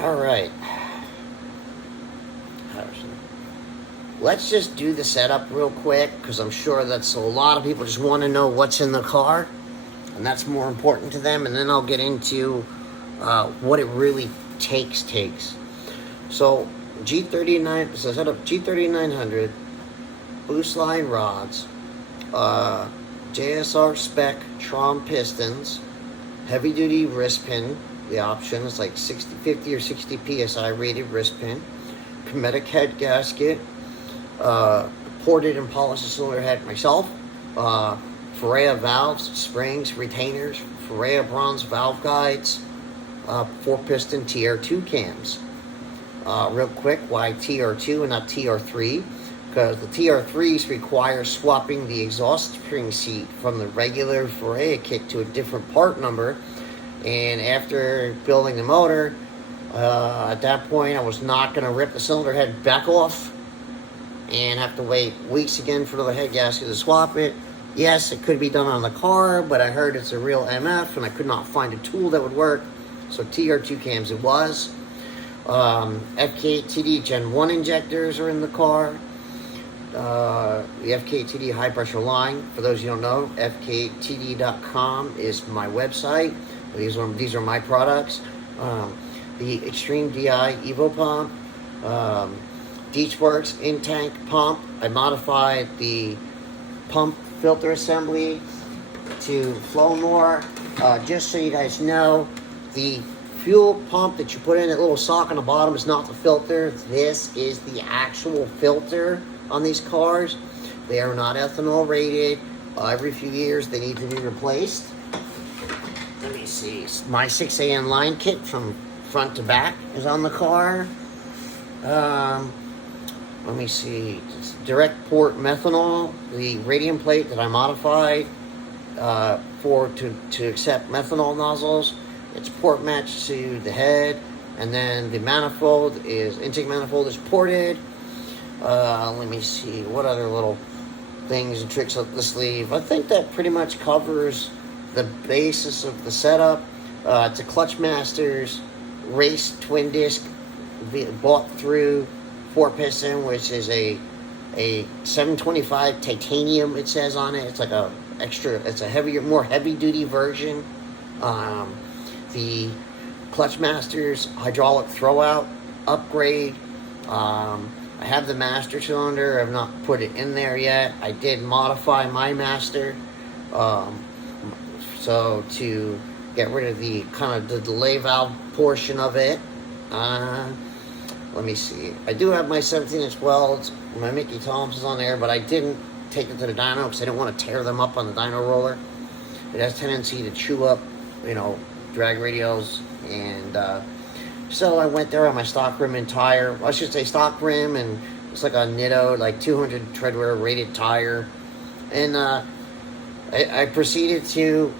All right. Let's just do the setup real quick, because I'm sure that's a lot of people just want to know what's in the car, and that's more important to them. And then I'll get into what it really takes. So G39, so set up G3900, boost line rods, JSR spec Trom pistons, heavy duty wrist pin. The option is like 50 or 60 psi rated wrist pin, Cometic head gasket, ported and polished cylinder head myself, Ferrea valves, springs, retainers, Ferrea bronze valve guides, 4-piston TR2 cams. Real quick, why TR2 and not TR3? Because the TR3s require swapping the exhaust spring seat from the regular Ferrea kit to a different part number. And after building the motor, at that point I was not going to rip the cylinder head back off and have to wait weeks again for the head gasket to swap it. Yes, it could be done on the car, but I heard it's a real MF and I could not find a tool that would work. So TR2 cams it was. FK8 TD Gen 1 injectors are in the car. The FK8 TD high pressure line, for those you don't know, fk8td.com is my website. These are my products. The Extreme DI Evo pump, Deechworks in-tank pump. I modified the pump filter assembly to flow more. Just so you guys know, the fuel pump that you put in that little sock on the bottom is not the filter. This is the actual filter on these cars. They are not ethanol rated. Every few years they need to be replaced. Let me see. My 6AN line kit from front to back is on the car. Let me see. It's direct port methanol, the radium plate that I modified to accept methanol nozzles. It's port matched to the head, and then the manifold is intake manifold is ported. Let me see what other little things and tricks up the sleeve. I think that pretty much covers the basis of the setup. It's a Clutch Masters race twin disc bought through 4-piston, which is a 725 titanium. It says on it. It's like a extra. It's a heavier, more heavy duty version. The Clutch Masters hydraulic throwout upgrade. I have the master cylinder. I've not put it in there yet. I did modify my master, so to get rid of the kind of the delay valve portion of it. Let me see. I do have my 17-inch welds. My Mickey Thompson's on there, but I didn't take it to the dyno because I didn't want to tear them up on the dyno roller. It has a tendency to chew up, drag radials, and so I went there on my stock rim and tire. I should say stock rim, and it's like a Nitto, like 200 treadwear rated tire. And I proceeded to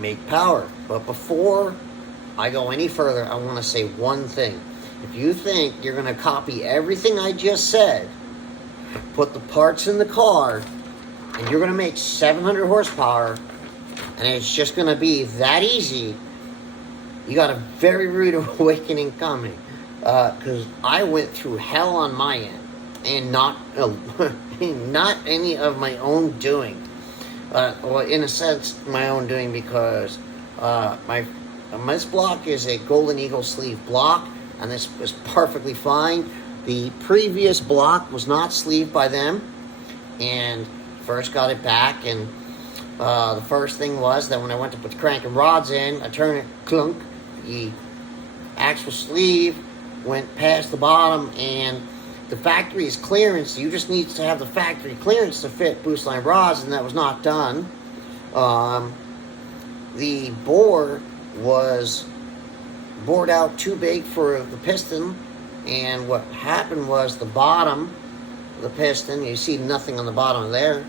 make power. But before I go any further, I want to say one thing. If you think you're going to copy everything I just said, put the parts in the car, and you're going to make 700 horsepower, and it's just going to be that easy, you got a very rude awakening coming. Because I went through hell on my end, and not any of my own doing. Well, in a sense, my own doing, because this block is a Golden Eagle sleeve block, and this was perfectly fine. The previous block was not sleeved by them, and first got it back, and the first thing was that when I went to put the crank and rods in, I turned it, clunk, the actual sleeve went past the bottom, and the factory's clearance, you just need to have the factory clearance to fit boost line rods, and that was not done. The bore was bored out too big for the piston, and what happened was the bottom of the piston, you see nothing on the bottom there,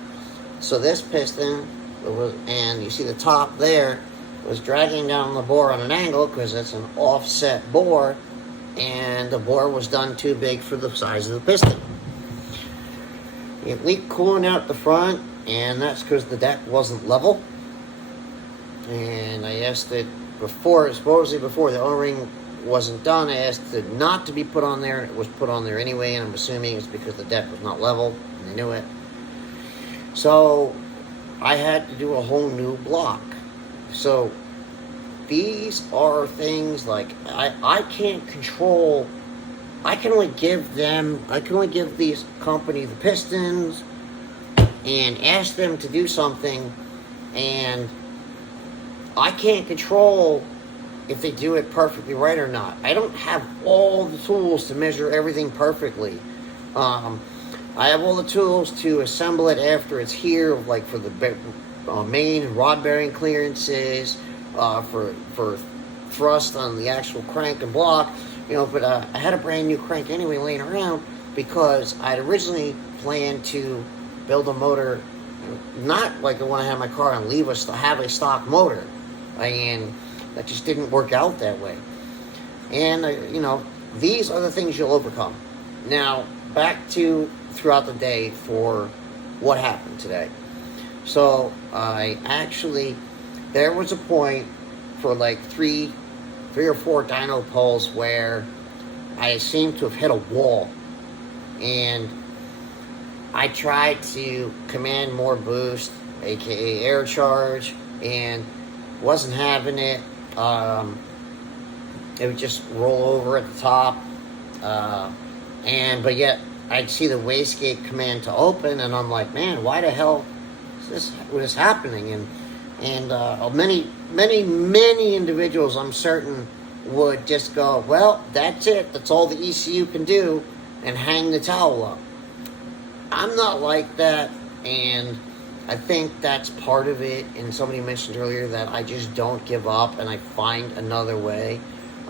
so this piston was, and you see the top there, was dragging down the bore on an angle because it's an offset bore, and the bore was done too big for the size of the piston. It leaked coolant out the front, and that's because the deck wasn't level. And I asked it supposedly before the O-ring wasn't done, I asked it not to be put on there, and it was put on there anyway, and I'm assuming it's because the deck was not level, and they knew it. So I had to do a whole new block. So these are things like I can't control. I can only give these company the pistons and ask them to do something, and I can't control if they do it perfectly right or not. I don't have all the tools to measure everything perfectly. I have all the tools to assemble it after it's here, like for the main rod bearing clearances, for thrust on the actual crank and block, but I had a brand new crank anyway laying around because I'd originally planned to build a motor, not like the one I had in my car, and have a stock motor, and that just didn't work out that way. And these are the things you'll overcome. Now back to throughout the day for what happened today. So there was a point for like three or four dyno pulls where I seemed to have hit a wall, and I tried to command more boost, aka air charge, and wasn't having it. It would just roll over at the top, but yet I'd see the wastegate command to open, and I'm like, man, why the hell is this happening? And many individuals, I'm certain, would just go, well, that's it. That's all the ECU can do, and hang the towel up. I'm not like that, and I think that's part of it. And somebody mentioned earlier that I just don't give up, and I find another way.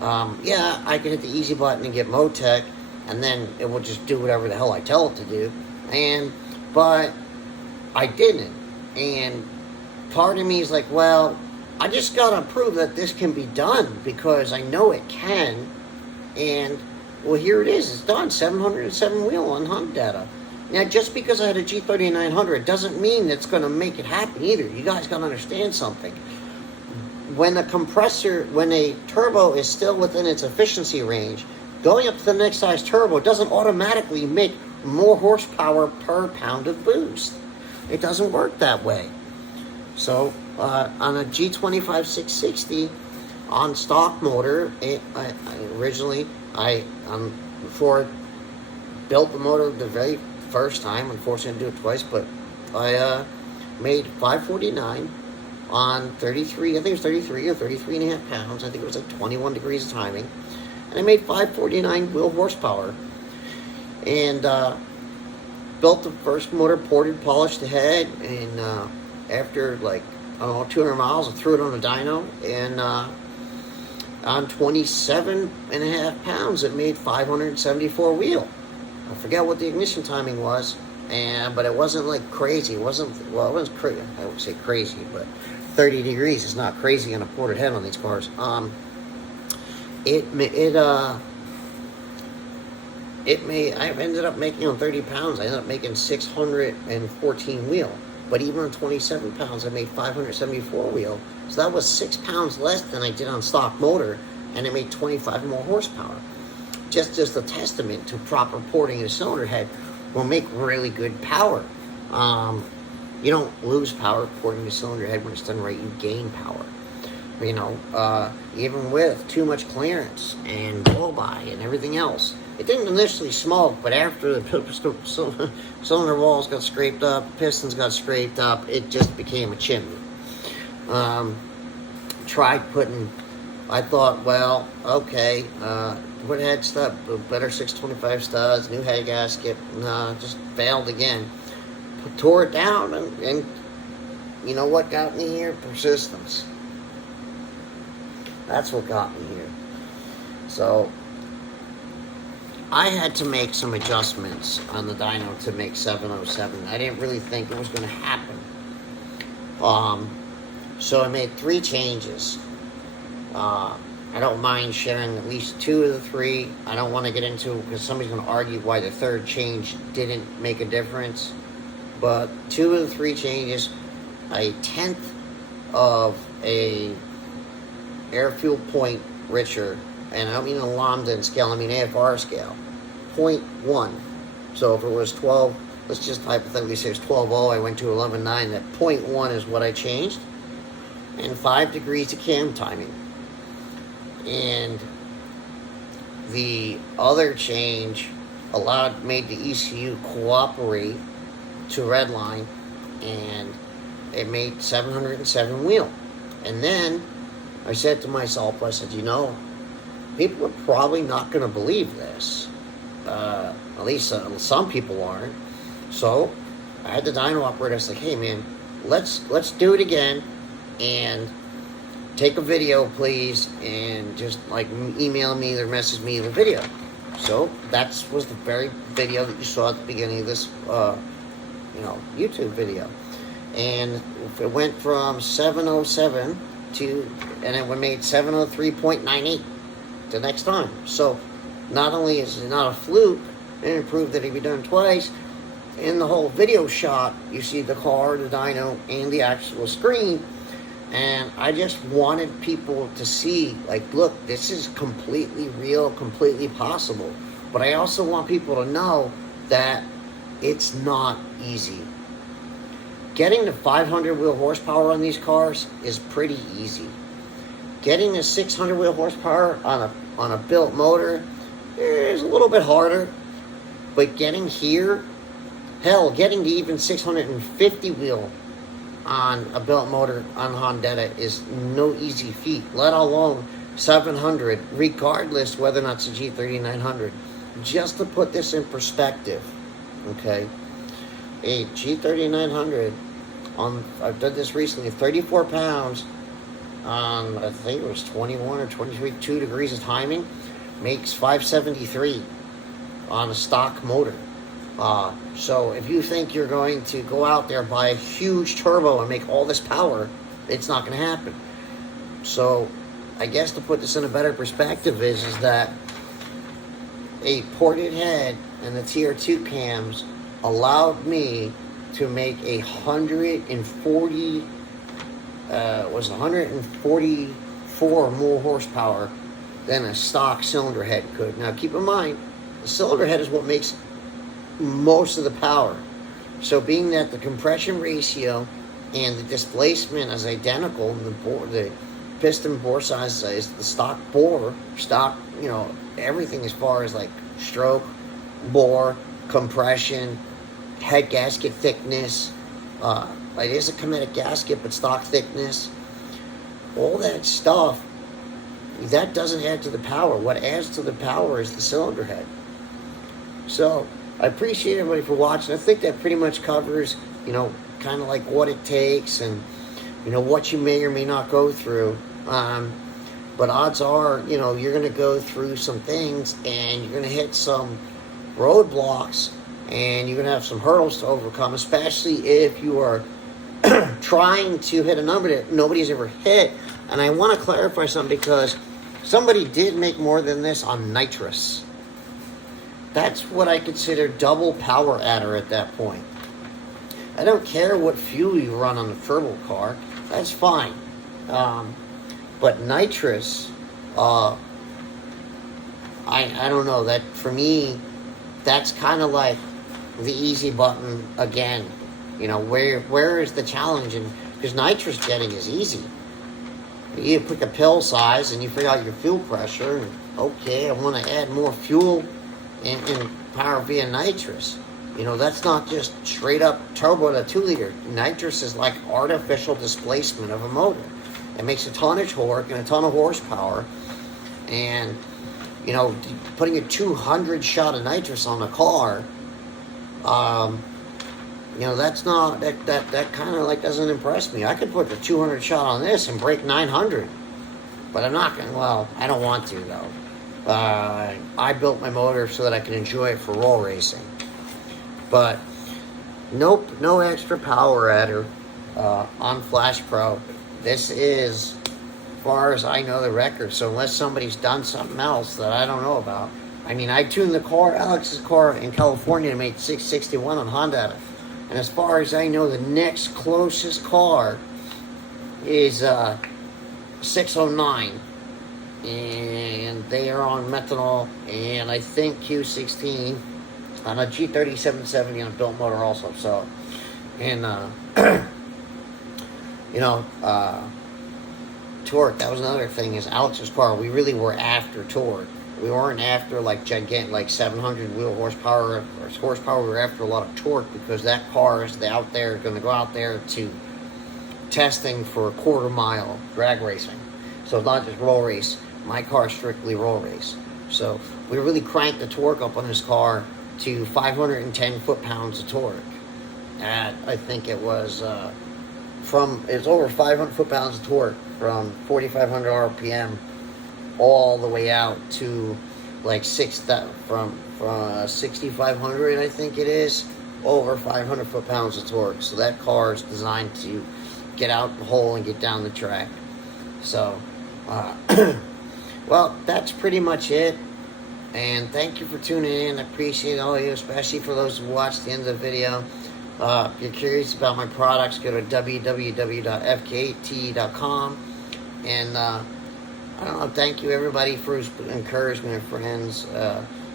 I can hit the easy button and get Motec, and then it will just do whatever the hell I tell it to do. But I didn't. And part of me is like, well, I just gotta prove that this can be done, because I know it can. And, well, here it is. It's done. 707 wheel on Hondata. Now, just because I had a G3900 doesn't mean it's going to make it happen either. You guys got to understand something. When a turbo is still within its efficiency range, going up to the next size turbo doesn't automatically make more horsepower per pound of boost. It doesn't work that way. So, on a G25 660 on stock motor, before I built the motor the very first time, unfortunately I didn't do it twice, but I made 549 on 33, I think it was 33 or 33 and a half pounds. I think it was like 21 degrees of timing. And I made 549 wheel horsepower. And built the first motor, ported, polished the head, and after 200 miles, I threw it on a dyno, and on 27 and a half pounds, it made 574 wheel. I forget what the ignition timing was, but it wasn't like crazy. It wasn't crazy. I would say crazy, but 30 degrees is not crazy on a ported head on these cars. I ended up making on 30 pounds. I ended up making 614 wheel. But even on 27 pounds, I made 574 wheel. So that was 6 pounds less than I did on stock motor, and it made 25 more horsepower. Just as a testament to proper porting of the cylinder head will make really good power. You don't lose power porting the cylinder head when it's done right. You gain power. Even with too much clearance and blow-by and everything else. It didn't initially smoke, but after the cylinder walls got scraped up, pistons got scraped up, it just became a chimney. I thought, well, okay, put head stud, better 625 studs, new head gasket. No, just failed again. Tore it down, and you know what got me here? Persistence. That's what got me here. So I had to make some adjustments on the dyno to make 707. I didn't really think it was going to happen. So I made 3 changes. I don't mind sharing at least 2 of the 3. I don't want to get into it because somebody's going to argue why the 3rd change didn't make a difference. But 2 of the 3 changes, a 1/10 of a air fuel point richer, and I don't mean a Lambda scale, I mean AFR scale, 0.1. So if it was 12, let's just hypothetically say it's 12.0, I went to 11.9, that 0.1 is what I changed, and 5 degrees of cam timing. And the other change made the ECU cooperate to redline, and it made 707 wheel. And then I said to myself, I said, you know, people are probably not going to believe this. At least some people aren't. So I had the dyno operator. I was like, hey man, let's do it again, and take a video, please, and just like email me or message me the video. So that was the very video that you saw at the beginning of this, YouTube video. And it went from 707 and it made 703.98 the next time. So not only is it not a fluke, it proved that it could be done twice. In the whole video shot, you see the car, the dyno, and the actual screen. And I just wanted people to see, like, look, this is completely real, completely possible. But I also want people to know that it's not easy. Getting to 500 wheel horsepower on these cars is pretty easy. Getting to 600 wheel horsepower on a built motor is a little bit harder. But getting here, hell, getting to even 650 wheel on a built motor on Hondata is no easy feat, let alone 700, regardless whether or not it's a G3900. Just to put this in perspective, okay, a G3900, I've done this recently, 34 pounds on, I think it was 21 or 23, 2 degrees of timing, makes 573 on a stock motor. So if you think you're going to go out there, buy a huge turbo and make all this power, it's not going to happen. So I guess to put this in a better perspective is that a ported head and the TR2 cams allowed me to make 144 more horsepower than a stock cylinder head could. Now keep in mind, the cylinder head is what makes most of the power. So being that the compression ratio and the displacement is identical, the piston bore size is the stock bore, everything as far as like stroke, bore, compression, head gasket thickness, it is a kinetic gasket but stock thickness, all that stuff, that doesn't add to the power. What adds to the power is the cylinder head. So I appreciate everybody for watching. I think that pretty much covers, kind of like what it takes and, what you may or may not go through. But odds are, you're going to go through some things and you're going to hit some roadblocks and you're going to have some hurdles to overcome, especially if you are trying to hit a number that nobody's ever hit. And I want to clarify something because somebody did make more than this on nitrous. That's what I consider double power adder at that point. I don't care what fuel you run on the turbo car. That's fine. But nitrous, I don't know. That for me, that's kind of like the easy button again. Where is the challenge? And because nitrous getting is easy. You pick a pill size and you figure out your fuel pressure. And, okay, I want to add more fuel in power via nitrous. That's not just straight up turbo to 2 liter. Nitrous is like artificial displacement of a motor. It makes a ton of torque and a ton of horsepower. And, putting a 200 shot of nitrous on a car, that's not, that kind of like doesn't impress me. I could put the 200 shot on this and break 900. But I'm not going to, I don't want to though. I built my motor so that I can enjoy it for roll racing. But nope, no extra power adder on Flash Pro. This is, as far as I know, the record. So unless somebody's done something else that I don't know about. I tuned the car, Alex's car in California, and made 661 on Hondata. And as far as I know, the next closest car is 609, and they are on methanol, and I think Q16 on a G3770 on a built motor also. So, and you know, torque. That was another thing. Is Alex's car? We really were after torque. We weren't after like gigantic, like 700 wheel horsepower or horsepower. We were after a lot of torque because that car is out there going to go out there to testing for a quarter mile drag racing. So it's not just roll race. My car is strictly roll race. So we really cranked the torque up on this car to 510 foot-pounds of torque. And I think it was it's over 500 foot-pounds of torque from 4,500 RPM all the way out to like from 6,500, I think it is, over 500 foot-pounds of torque. So that car is designed to get out the hole and get down the track. So, well, that's pretty much it. And thank you for tuning in. I appreciate all of you, especially for those who watched the end of the video. If you're curious about my products, go to www.fk8t.com. And I don't know, thank you everybody for encouragement and friends.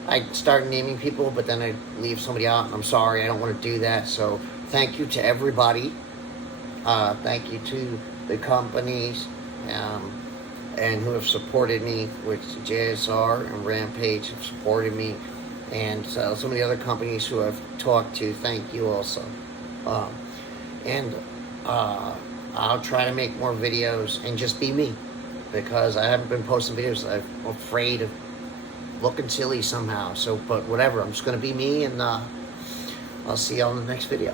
I started naming people, but then I leave somebody out, and I'm sorry, I don't want to do that. So thank you to everybody. Thank you to the companies and who have supported me, which JSR and Rampage have supported me, and some of the other companies who I've talked to. Thank you also. And I'll try to make more videos and just be me, because I haven't been posting videos. I'm afraid of looking silly somehow. So, but whatever, I'm just going to be me, and I'll see you on the next video.